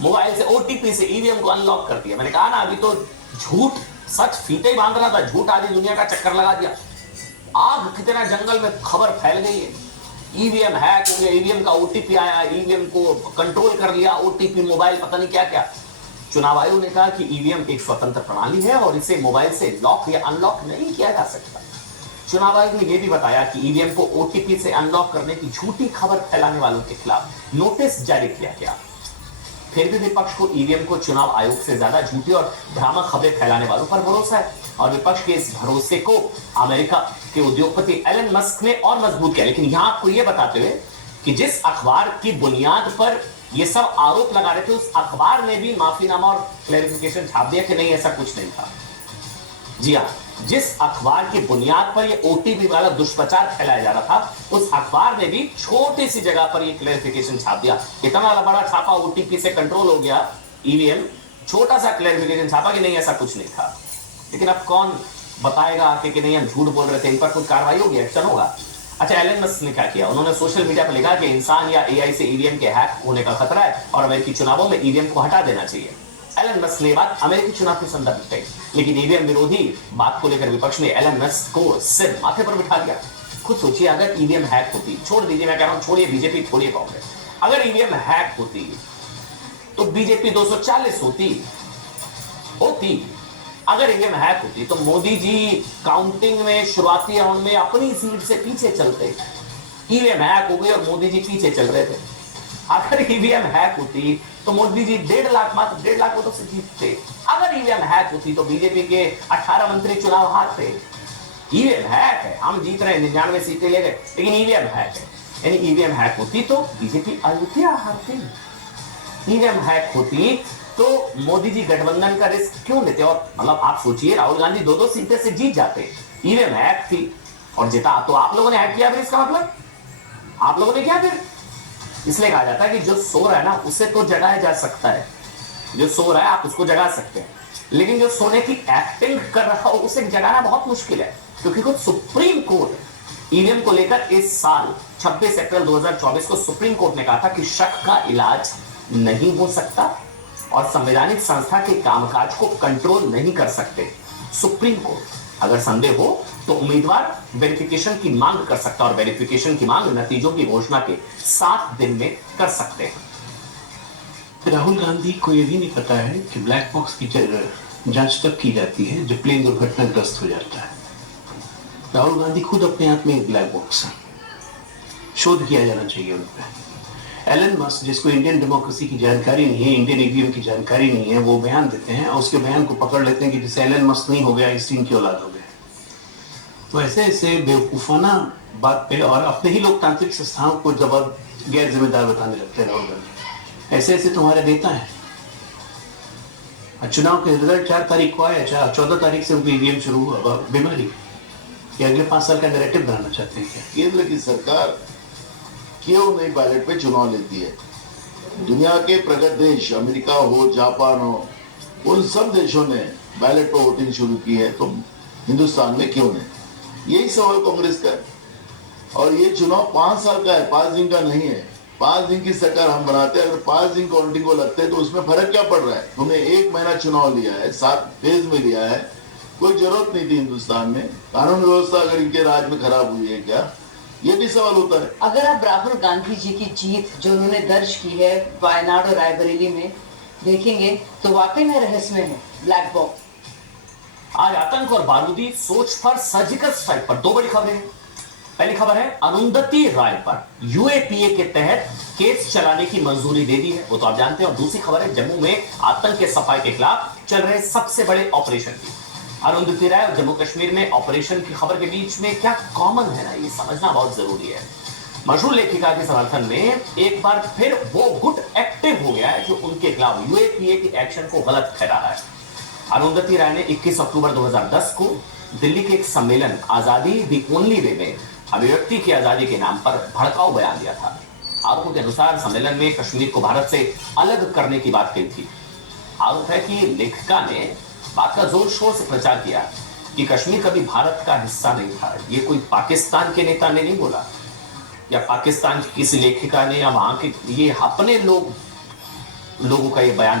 Mobile से OTP से EVM को अनलॉक कर दिया। मैंने कहा ना अभी तो झूठ सच फीते बांध रहा था, झूठ आधी दुनिया का चक्कर लगा दिया। आग कितना जंगल में खबर फैल गई है। ईवीएम हैक हो गया, ईवीएम का ओटीपी आया, ईवीएम को कंट्रोल कर लिया, ओटीपी मोबाइल पता नहीं क्या क्या। चुनाव आयोग ने कहा कि ईवीएम एक स्वतंत्र प्रणाली है और इसे मोबाइल से लॉक या अनलॉक नहीं किया जा सकता। चुनाव आयोग ने यह भी बताया कि ईवीएम को ओटीपी से अनलॉक करने की झूठी खबर फैलाने वालों के खिलाफ नोटिस जारी किया गया। फिर भी विपक्ष को ईवीएम को चुनाव आयोग से ज्यादा झूठी और भ्रामक खबरें फैलाने वालों पर भरोसा है और विपक्ष के इस भरोसे को अमेरिका के उद्योगपति एलन मस्क ने और मजबूत किया। लेकिन यहां आपको यह बताते हुए कि जिस अखबार की बुनियाद पर ये सब आरोप लगा रहे थे उस अखबार ने भी माफीनामा और क्लैरिफिकेशन छाप दिया कि नहीं ऐसा कुछ नहीं था। जी हाँ, जिस अखबार की बुनियाद पर ये ओटीपी वाला दुष्प्रचार फैलाया जा रहा था उस अखबार ने भी छोटी सी जगह पर ये क्लैरिफिकेशन छाप दिया। इतना बड़ा छापा ओटीपी से कंट्रोल हो गया ईवीएम, छोटा सा क्लैरिफिकेशन छापा कि नहीं ऐसा कुछ नहीं था। लेकिन अब कौन बताएगा कि नहीं हम झूठ बोल रहे थे, इन पर कुछ कार्रवाई होगी, एक्शन होगा। अच्छा, एलन मस्क ने क्या किया, उन्होंने सोशल मीडिया पर लिखा कि इंसान या एआई से ईवीएम के हैक होने का खतरा है और अमेरिकी चुनावों में ईवीएम को हटा देना चाहिए। एलन मस्क ने बात अमेरिकी चुनाव के संदर्भ में कही, लेकिन ईवीएम विरोधी बात को लेकर विपक्ष ने एलन मस्क को सिर माथे पर बिठा दिया। खुद सोचिए, अगर ईवीएम हैक होती, छोड़ दीजिए, मैं कह रहा हूं छोड़िए बीजेपी, छोड़िए कांग्रेस, अगर ईवीएम हैक होती तो बीजेपी 240 होती। अगर ईवीएम हैक होती तो मोदी जी काउंटिंग में शुरुआती राउंड में अपनी सीट से पीछे चलते। ईवीएम हैक हो गई और मोदी जी पीछे चल रहे थे। अगर ईवीएम हैक होती तो मोदी जी 1.5 लाख, मात्र 1.5 लाख वोटों से जीतते। अगर ईवीएम हैक होती तो बीजेपी के 18 मंत्री चुनाव हारते। ईवीएम हैक है, हम जीत रहे हैं, 99 सीटें ले गए, लेकिन ईवीएम हैक है। यानी ईवीएम हैक होती तो बीजेपी अयोध्या हारती। ईवीएम हैक होती तो मोदी जी गठबंधन का रिस्क क्यों लेते? और मतलब आप सोचिए, राहुल गांधी 2-2 सीटें से जीत जाते। ईवीएम हैक थी और जीता तो आप लोगों ने हैक किया, फिर इसका मतलब आप लोगों ने क्या फिर? इसलिए कहा जाता है कि जो सो रहा है ना उसे तो जगाया जा सकता है, जो सो रहा है आप उसको जगा सकते हैं, लेकिन जो सोने की एक्टिंग कर रहा हो उसे जगाना बहुत मुश्किल है। क्योंकि खुद सुप्रीम कोर्ट ईवीएम को लेकर इस साल 26 अप्रैल 2024 को सुप्रीम कोर्ट ने कहा था कि शक का इलाज नहीं हो सकता और संवैधानिक संस्था के कामकाज को कंट्रोल नहीं कर सकते। सुप्रीम कोर्ट अगर संदेह हो तो उम्मीदवार वेरिफिकेशन की मांग कर सकता है और वेरिफिकेशन की मांग नतीजों की घोषणा के 7 दिन में कर सकते हैं। राहुल गांधी को यह भी नहीं पता है कि ब्लैक बॉक्स की जांच तब की जाती है जब प्लेन दुर्घटनाग्रस्त हो जाता है। राहुल गांधी खुद अपने हाथ में एक ब्लैक बॉक्स है, शोध किया जाना चाहिए उन पर। एलन मस्क, जिसको इंडियन डेमोक्रेसी की जानकारी नहीं है, इंडियन ईवीएम की जानकारी नहीं है, वो बयान देते हैं और उसके बयान को पकड़ लेते हैं कि जैसे एलन मस्क नहीं हो गया इस टीम की औलाद हो गया। तो ऐसे ऐसे बेवकूफाना बात पे और अपने ही लोकतांत्रिक संस्थाओं को जब गैर जिम्मेदार बताने लगते हैं राहुल गांधी। ऐसे ऐसे तुम्हारे नेता हैं। चुनाव के रिजल्ट 4 तारीख को आया, 14 तारीख से उनकी ईवीएम शुरू हुआ। बीमारी ये अगले 5 साल का नैरेटिव बनाना चाहते हैं क्या? केंद्र की सरकार क्यों नहीं बैलेट पे चुनाव लेती है? दुनिया के प्रगत देश, अमेरिका हो, जापान हो, उन सब देशों ने बैलेट पे वोटिंग शुरू की है, तो हिंदुस्तान में क्यों नहीं? यही सवाल कांग्रेस का है। और ये चुनाव 5 साल का है, 5 दिन का नहीं है। 5 दिन की सरकार हम बनाते हैं, अगर 5 दिन काउंटिंग को लगते हैं तो उसमें फर्क क्या पड़ रहा है? तुमने 1 महीना चुनाव लिया है, 7 फेज में लिया है, कोई जरूरत नहीं थी हिंदुस्तान में। कानून व्यवस्था अगर इनके राज में खराब हुई है क्या, ये भी सवाल होता है। अगर आप राहुल गांधी जी की जीत जो उन्होंने दर्ज की है वायनाड और रायबरेली में देखेंगे तो वाकई में रहस्यमय है, ब्लैक बॉक्स। आज आतंक और बारूदी सोच पर सर्जिकल स्ट्राइक पर 2 बड़ी खबरें हैं। पहली खबर है अरुंधति राय पर यूएपीए के तहत केस चलाने की मंजूरी दे दी है, वो तो आप जानते हैं। और दूसरी खबर है जम्मू में आतंक के सफाई के खिलाफ चल रहे सबसे बड़े ऑपरेशन की। अरुंधति राय और जम्मू कश्मीर में ऑपरेशन की खबर के बीच में क्या कॉमन है ना, ये समझना बहुत जरूरी है। मशहूर लेखिका के समर्थन में एक बार फिर वो गुट एक्टिव हो गया है जो उनके खिलाफ यूएपीए के एक्शन को गलत ठहरा रहा है। अरुंधति राय ने 21 अक्टूबर 2010 को दिल्ली के एक सम्मेलन आजादी दी ओनली वे में अभिव्यक्ति की आजादी के नाम पर भड़काऊ बयान दिया था। आरोपों के अनुसार सम्मेलन में कश्मीर को भारत से अलग करने की बात कही थी। आरोप है कि लेखिका ने बात का जोर शोर से प्रचार किया कि कश्मीर कभी भारत का हिस्सा नहीं था। ये कोई पाकिस्तान के नेता ने नहीं बोला या पाकिस्तान की किसी लेखिका ने या वहां के, ये अपने लोग लोगों का ये बयान